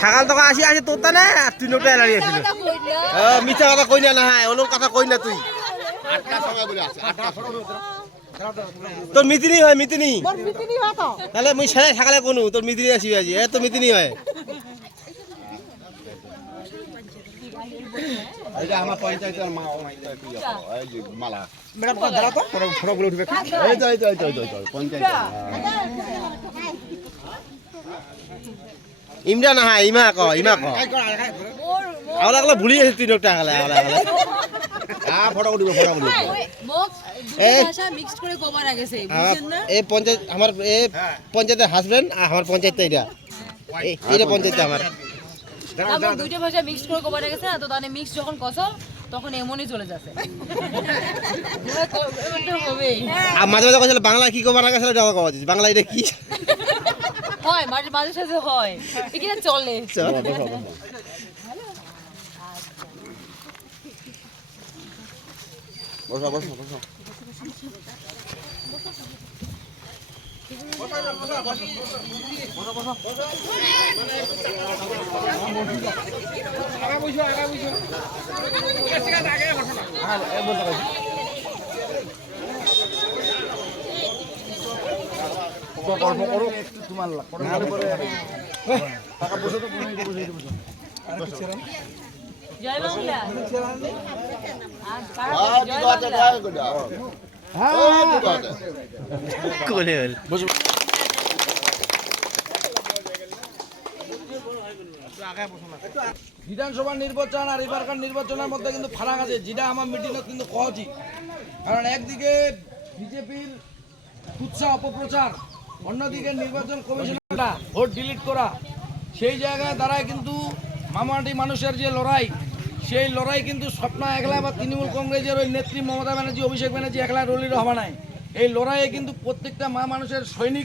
ছাগাল টকা আসি আসি তোর তা না তুই নোটে দাঁড়িয়ে আছিল মিথ্যা কথা কই না হ্যাঁ ওলো কথা কই না তুই তোর মিতিনি হয় মিতিনি তাহলে মুই সেলাই সকালে কোনো তোর মিতিনি আসবি আজি এ তো মিতিনি হয় এটা আমার পঞ্চায়েতের মালা ম্যাডাম দাঁড়া তো ফটোগুলো উঠবে এই তো পঞ্চায়েত ইমরা না হ্যাঁ ইমা ক আওলা গলা ভুলি আছে তুই নোটটা গলা আওলা ফটো উঠবে ফটোগুলো মিক্সড করে কভার আগেছে বুঝছেন না এই পঞ্চায়েত আমার এই পঞ্চায়েতের হাজবেন্ড আমার পঞ্চায়েত এটা এইটা পঞ্চায়েত আমার আমার দুইটা ভাষা মিক্সড করে কভার আগেছে না তো তাহলে মিক্স যখন কসো তখন এমনই চলে যাচ্ছে এটা হবে আর মাঝে মাঝে কথা বাংলা কি কবার আগে সেটা জবাব কওয়া বাংলা এটা কি হয় মাঝে মাঝে সাথে হয় এটা চলে বসো জয় বাংলা বিধানসভা নির্বাচন আর এবারকার নির্বাচনের মধ্যে কিন্তু ফারাক আছে, যেটা আমার মিটিংয়ে কিন্তু কহছি। কারণ একদিকে বিজেপির উৎসাহ অপপ্রচার, অন্যদিকে নির্বাচন কমিশনটা ভোট ডিলিট করা, সেই জায়গায় দাঁড়ায় কিন্তু মামাটি মানুষের যে লড়াই, সেই লড়াই কিন্তু স্বপ্ন একলা বা তৃণমূল কংগ্রেসের ওই নেত্রী মমতা ব্যানার্জি, অভিষেক ব্যানার্জি একলা রলির হওয়া নাই। এই লড়াইয়ে কিন্তু প্রত্যেকটা মা মানুষের সৈনিক